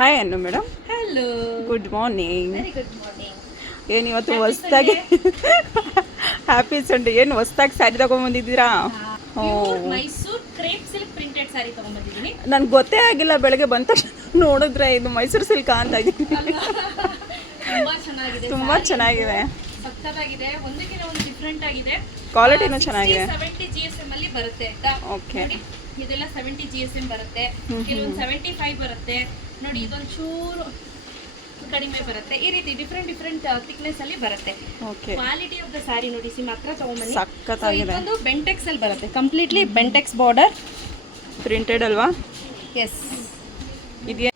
Hi ಅನ್ನು madam. Hello, good morning. Very good morning. ಏನು ಇವತ್ತು ಹೊಸ್ದಾಗಿ ಹ್ಯಾಪಿ ಸಂಡೇ. ಏನು ಹೊಸ್ದಾಗಿ ಸ್ಯಾರಿ ತಗೊಂಡ್ಬಂದಿದ್ದೀರಾ? Mysore crepe silk printed sari ತಗೊಂಡ್ಬಂದಿದ್ದೀನಿ. ನನ್ಗೆ ಗೊತ್ತೇ ಆಗಿಲ್ಲ, ಬೆಳಗ್ಗೆ ಬಂದ ತಕ್ಷಣ ನೋಡಿದ್ರೆ ಇದು ಮೈಸೂರು ಸಿಲ್ಕ್ ಅಂತ ಇದ್ದೀನಿ. ತುಂಬಾ ಚೆನ್ನಾಗಿದೆ, ತುಂಬ ಚೆನ್ನಾಗಿದೆ, ಸಕ್ಕತ್ತಾಗಿದೆ. ಒಂದಕ್ಕಿಂತ ಒಂದು ಡಿಫ್ರೆಂಟ್ ಆಗಿದೆ. ಕ್ವಾಲಿಟಿನೂ ಚೆನ್ನಾಗಿದೆ. 70 GSM ಅಲ್ಲಿ ಬರುತ್ತೆ ಆಯ್ತಾ? ಓಕೆ, ಇದೆಲ್ಲ 70 GSM ಬರುತ್ತೆ, ಕೆಲವೊಂದು 75 ಬರುತ್ತೆ. ನೋಡಿ ಇದೊಂದು ಚೂರು ಕಡಿಮೆ ಬರುತ್ತೆ. ಈ ರೀತಿ ಡಿಫ್ರೆಂಟ್ ಥಿಕ್ನೆಸ್ ಅಲ್ಲಿ ಬರುತ್ತೆ. Okay, quality of the sari ನೋಡಿ ಸಿಮ್ ಹತ್ರ ತಗೊಂಬನ್ನಿ. ಸಕ್ಕತ್ತಾಗಿದೆ. ಇದೊಂದು ಬೆಂಟೆಕ್ಸ್ ಅಲ್ಲಿ ಬರುತ್ತೆ, ಕಂಪ್ಲೀಟ್ಲಿ ಬೆಂಟೆಕ್ಸ್ ಬಾರ್ಡರ್ ಪ್ರಿಂಟೆಡ್ ಅಲ್ವಾ? ಎಸ್. ಇದೆಯಾ?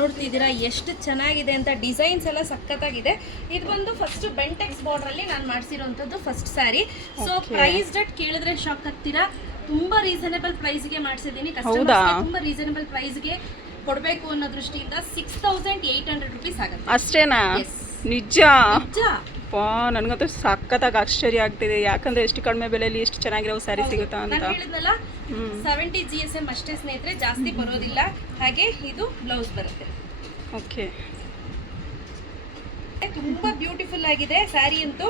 ನೋಡ್ತಿದ್ದೀರಾ ಎಷ್ಟು ಚೆನ್ನಾಗಿದೆ ಅಂತ. ಡಿಸೈನ್ಸ್ ಎಲ್ಲ ಸಖತ್ತಾಗಿದೆ. ಇದು ಬಂದು ಫಸ್ಟ್ ಬೆಂಟೆಕ್ಸ್ ಬಾರ್ಡರ್ ಅಲ್ಲಿ ನಾನು ಮಾಡಿಸಿರುವಂತದ್ದು ಫಸ್ಟ್ ಸ್ಯಾರಿ. ಸೊ ಪ್ರೈಸ್ ಡಟ್ ಕೇಳಿದ್ರೆ ಶಾಕ್ ಆಗ್ತೀರಾ. ತುಂಬಾ ರೀಸನಬಲ್ ಪ್ರೈಸ್ಗೆ ಮಾಡಿಸಿದ್ದೀನಿ. ಕಸ್ಟಮರ್ಸ್ಗೆ ತುಂಬಾ ರೀಸನಬಲ್ ಪ್ರೈಸ್ಗೆ ಕೊಡಬೇಕು ಅನ್ನೋ ದೃಷ್ಟಿಯಿಂದ 6800 ರುಪೀಸ್ ಆಗುತ್ತೆ. ಅಷ್ಟೇನಾ? ನಿಜ? ನಿಜ. ನನಗಂತೂ ಸಖತ್ತಾಗಿ ಆಶ್ಚರ್ಯ ಆಗ್ತಿದೆ, ಯಾಕಂದ್ರೆ ಎಷ್ಟು ಕಡಿಮೆ ಬೆಲೆಯಲ್ಲಿ ಎಷ್ಟು ಚೆನ್ನಾಗಿರೋ ಸ್ಯಾರಿ ಸಿಗುತ್ತಾ ಅಂತ. ನಾನು ಹೇಳಿದ್ನಲ್ಲ 70 GSM ಅಷ್ಟೇ ಸ್ನೇಹಿತರೆ, ಜಾಸ್ತಿ ಬರೋದಿಲ್ಲ. ಹಾಗೆ ಇದು ಬ್ಲೌಸ್ ಬರುತ್ತೆ. ಓಕೆ, ತುಂಬಾ ಬ್ಯೂಟಿಫುಲ್ ಆಗಿದೆ ಸ್ಯಾರಿ ಅಂತೂ.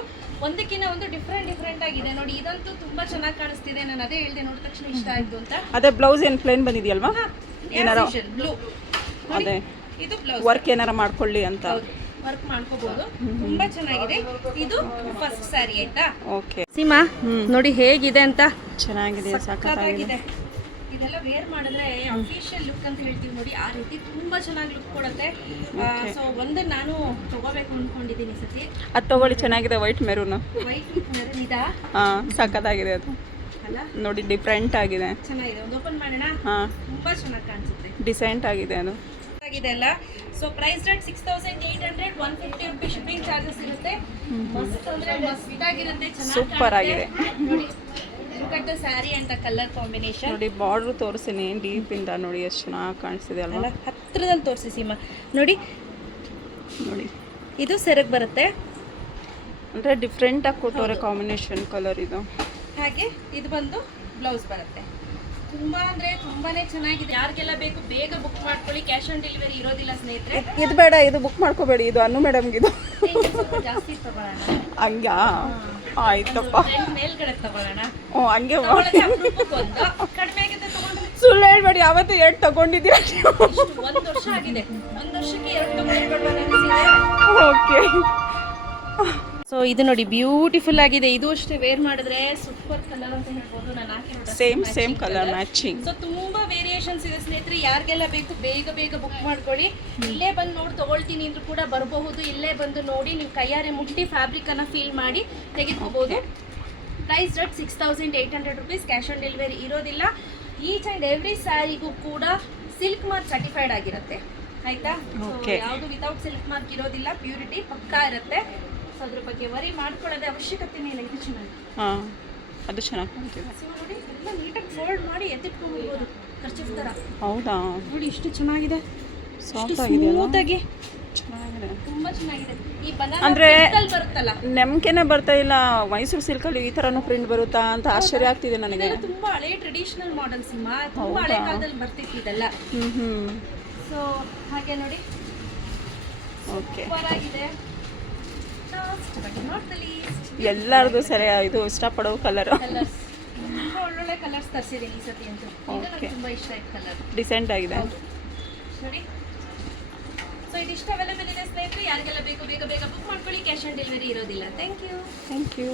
ಒಂದಕ್ಕಿಂತ ಒಂದು ಡಿಫ್ರೆಂಟ್ ಆಗಿದೆ ನೋಡಿ. ಇದಂತೂ ತುಂಬಾ ಚೆನ್ನಾಗಿ ಕಾಣಿಸ್ತಿದೆ. ನಾನು ಅದೇ ಹೇಳಿದೆ, ನೋಡಿದ ತಕ್ಷಣ ಇಷ್ಟ ಆಯ್ತು ಅಂತ. ಅದೇ ಬ್ಲೌಸ್ ಏನು ಪ್ಲೇನ್ ಬಂದಿದೆಯಲ್ವಾ? ಏನಾರ ಬ್ಲೂ, ಅದೇ ಇದು ಬ್ಲೌಸ್ ವರ್ಕ್ ಏನಾರ ಮಾಡ್ಕೊಳ್ಳಿ ಅಂತ ವರ್ಕ್ ಮಾಡ್ಕೋಬಹುದು. ತುಂಬಾ ಚೆನ್ನಾಗಿದೆ. ಇದು ಫಸ್ಟ್ ಸ್ಯಾರಿ ಆಯ್ತಾ? ಓಕೆ ಸೀಮಾ, ನೋಡಿ ಹೇಗಿದೆ ಅಂತ. ಚೆನ್ನಾಗಿದೆ, ಸಖತ್ತಾಗಿದೆ. ಇದೆಲ್ಲ ವೇರ್ ಮಾಡಿದ್ರೆ ಅಫಿಷಿಯಲ್ ಲುಕ್ ಅಂತ ಹೇಳ್ತೀವಿ ನೋಡಿ, ಆ ರೀತಿ ತುಂಬಾ ಚೆನ್ನಾಗಿ ಲುಕ್ ಕೊಡುತ್ತೆ. ಸೊ ಒಂದು ನಾನು ತಗೋಬೇಕು ಅನ್ಕೊಂಡಿದ್ದೀನಿ ಸತಿ. ಅದು ತಗೊಳ್ಳಿ, ಚೆನ್ನಾಗಿದೆ. White maroon, white with maroon ಇದೆ. ಸಖತ್ತಾಗಿದೆ ಅದು. ಅಲ್ಲ ನೋಡಿ, ಡಿಫ್ರೆಂಟ್ ಆಗಿದೆ, ಚೆನ್ನಾಗಿದೆ. ಒಂದು ಓಪನ್ ಮಾಡೋಣ. ತುಂಬಾ ಚೆನ್ನಾಗಿ ಕಾಣಿಸುತ್ತೆ, ಡಿಸೆಂಟ್ ಆಗಿದೆ ಅದು. ಆಗಿದೆ ಅಲ್ಲ. So price rate 6800, 150 rupees shipping charges ಇರುತ್ತೆ. ಮಸ್ತ್ ಅಂದ್ರೆ ಮಸ್ತ್ ಆಗಿರುತ್ತೆ, ಸೂಪರ್ ಆಗಿದೆ. ನೋಡಿ ಕಟ್ ಸ್ಯಾರಿ ಅಂತ ಕಲರ್ ಕಾಂಬಿನೇಷನ್ ನೋಡಿ. ಬಾರ್ಡರ್ ತೋರಿಸ್ತೀನಿ ಡೀಪ್ ಇಂದ, ನೋಡಿ ಎಷ್ಟು ಚೆನ್ನಾಗಿ ಕಾಣಿಸ್ತಿದೆ ಅಲ್ವಾ? ಹತ್ರದಲ್ಲಿ ತೋರಿಸಿ ಸೀಮಾ. ನೋಡಿ ನೋಡಿ, ಇದು ಸೆರಗ್ ಬರುತ್ತೆ, ಅಂದರೆ ಡಿಫ್ರೆಂಟ್ ಆಗಿ ಕೊಟ್ಟವ್ರೆ ಕಾಂಬಿನೇಷನ್ ಕಲರ್ ಇದು. ಹಾಗೆ ಇದು ಬಂದು ಬ್ಲೌಸ್ ಬರುತ್ತೆ. ತುಂಬಾ ಅಂದ್ರೆ ತುಂಬಾನೇ ಚೆನ್ನಾಗಿದೆ. ಯಾರಿಗೆಲ್ಲ ಬೇಕು ಬೇಗ ಬುಕ್ ಮಾಡ್ಕೊಳ್ಳಿ. ಕ್ಯಾಶ್ ಆನ್ ಡೆಲಿವರಿ ಇರೋದಿಲ್ಲ ಸ್ನೇಹಿತರೆ. ಇದು ಬೇಡ, ಇದು ಬುಕ್ ಮಾಡ್ಕೋಬೇಡಿ. ಇದು ಅನ್ನು ಮೇಡಮ್ಗೆ ಇದು ಜಾಸ್ತಿ ತಗೊಳ್ಳೋಣ. ಹಂಗ ಆಯ್ತಪ್ಪ, ಮೇಲ್ಗಡೆ ತಗೊಳ್ಳೋಣ. ಹಂಗೆ ಕಡಿಮೆ ಆಗಿದೆ ತಗೊಂಡ್ರೆ. ಸುಳ್ಳು ಹೇಳ್ಬೇಡಿ, ಯಾವತ್ತು 2 ತಗೊಂಡಿದ್ದೀರಾ? 1 ವರ್ಷ ಆಗಿದೆ. 1 ವರ್ಷಕ್ಕೆ 2 ತಗೊಂಡ್ಬಿಡ್ಬೋದು. ಓಕೆ. ಸೊ ಇದು ನೋಡಿ ಬ್ಯೂಟಿಫುಲ್ ಆಗಿದೆ. ಇದು ಅಷ್ಟೇ ವೇರ್ ಮಾಡಿದ್ರೆ ಸೂಪರ್ ಕಲರ್ ಅಂತ ಹೇಳ್ಬೋದು. ನಾನು ಹಾಕಿರೋ ಸೇಮ್ ಕಲರ್ ಮ್ಯಾಚಿಂಗ್. ಸೊ ತುಂಬಾ ವೇರಿಯೇಷನ್ಸ್ ಇದೆ ಸ್ನೇಹಿತರೆ. ಯಾರಿಗೆಲ್ಲ ಬೇಕು ಬೇಗ ಬುಕ್ ಮಾಡ್ಕೊಳ್ಳಿ. ಇಲ್ಲೇ ಬಂದು ನೋಡಿ ತಗೊಳ್ತೀನಿ ಅಂದ್ರೂ ಕೂಡ ಬರಬಹುದು. ಇಲ್ಲೇ ಬಂದು ನೋಡಿ ನೀವು ಕೈಯಾರೆ ಮುಟ್ಟಿ ಫ್ಯಾಬ್ರಿಕ್ ಅನ್ನ ಫೀಲ್ ಮಾಡಿ ತೆಗೆದುಕೋಬಹುದು. Price rate 6800 rupees. Cash on delivery ಇರೋದಿಲ್ಲ. ಈಚ್ ಆ್ಯಂಡ್ ಎವ್ರಿ ಸ್ಯಾರಿಗೂ ಕೂಡ ಸಿಲ್ಕ್ ಮಾರ್ಕ್ ಸರ್ಟಿಫೈಡ್ ಆಗಿರುತ್ತೆ ಆಯ್ತಾ? ಯಾವುದು ವಿತೌಟ್ ಸಿಲ್ಕ್ ಮಾರ್ಕ್ ಇರೋದಿಲ್ಲ. ಪ್ಯೂರಿಟಿ ಪಕ್ಕಾ ಇರುತ್ತೆ. ಸೊ ಅದ್ರ ಬಗ್ಗೆ ವರಿ ಮಾಡ್ಕೊಳ್ಳೋದೇ ಅವಶ್ಯಕತೆನೇ ಇಲ್ಲ. ಇದು ಚೆನ್ನಾಗಿ, ಅದು ಚೆನ್ನಾಗಿ ಕಾಣ್ತಿದೆ ನೋಡಿ. ಎಲ್ಲ ನೀಟಾಗಿ ಫೋಲ್ಡ್ ಮಾಡಿ ಎತ್ತಿಟ್ಕೊಂಡ್ಬೋದು ಖರ್ಚಿಫ್ ಥರ. ಹೌದಾ? ನೋಡಿ ಎಷ್ಟು ಚೆನ್ನಾಗಿದೆ, ಸಾಫ್ಟ್ ಆಗಿದೆ, ಸ್ಮೂತಾಗಿ ಚೆನ್ನಾಗಿದೆ, ತುಂಬಾ ಚೆನ್ನಾಗಿದೆ. ಈ ಬನಾನಾ ಅಂದ್ರೆ ಬರುತ್ತಲ್ಲ, ನೆಮ್ಕೆನೆ ಬರ್ತಾ ಇಲ್ಲ. ಮೈಸೂರು ಸಿಲ್ಕಲ್ಲಿ ಈ ಥರನೂ ಪ್ರಿಂಟ್ ಬರುತ್ತಾ ಅಂತ ಆಶ್ಚರ್ಯ ಆಗ್ತಿದೆ ನನಗೆ. ತುಂಬಾ ಹಳೆ ಟ್ರೆಡಿಷನಲ್ ಮಾಡೆಲ್ಸ್ ಇಮ್ಮ, ತುಂಬಾ ಹಳೆ ಕಾಲದಲ್ಲಿ ಬರ್ತಿತ್ತು ಇದೆಲ್ಲ. ಸೊ ಹಾಗೆ ನೋಡಿ, ಓಕೆ, ಸೂಪರ್ ಆಗಿದೆ. ಎಲ್ಲರದು ಸರಿ ಇದು ಇಷ್ಟಪಡೋ ಕಲರ್. ಕಲರ್ಸ್ ತುಂಬಾ ಒಳ್ಳೊಳ್ಳೆ ಕಲರ್ಸ್ ತರಿಸಿದ್ದೀನಿ ಈ ಸತಿ ಅಂತೂ. ನನಗೆ ತುಂಬಾ ಇಷ್ಟ ಆಯ್ತು ಕಲರ್, ಡಿಸೆಂಟ್ ಆಗಿದೆ ನೋಡಿ. ಸೊ ಇದಿಷ್ಟು ಅವೈಲೇಬಲ್ ಇದೆ ಸ್ನೇಹಿತರೆ. ಯಾರಿಗೆಲ್ಲ ಬೇಕು ಬೇಗ ಬುಕ್ ಮಾಡ್ಕೊಳ್ಳಿ. ಕ್ಯಾಶ್ ಆನ್ ಡೆಲಿವರಿ ಇರೋದಿಲ್ಲ. Thank you.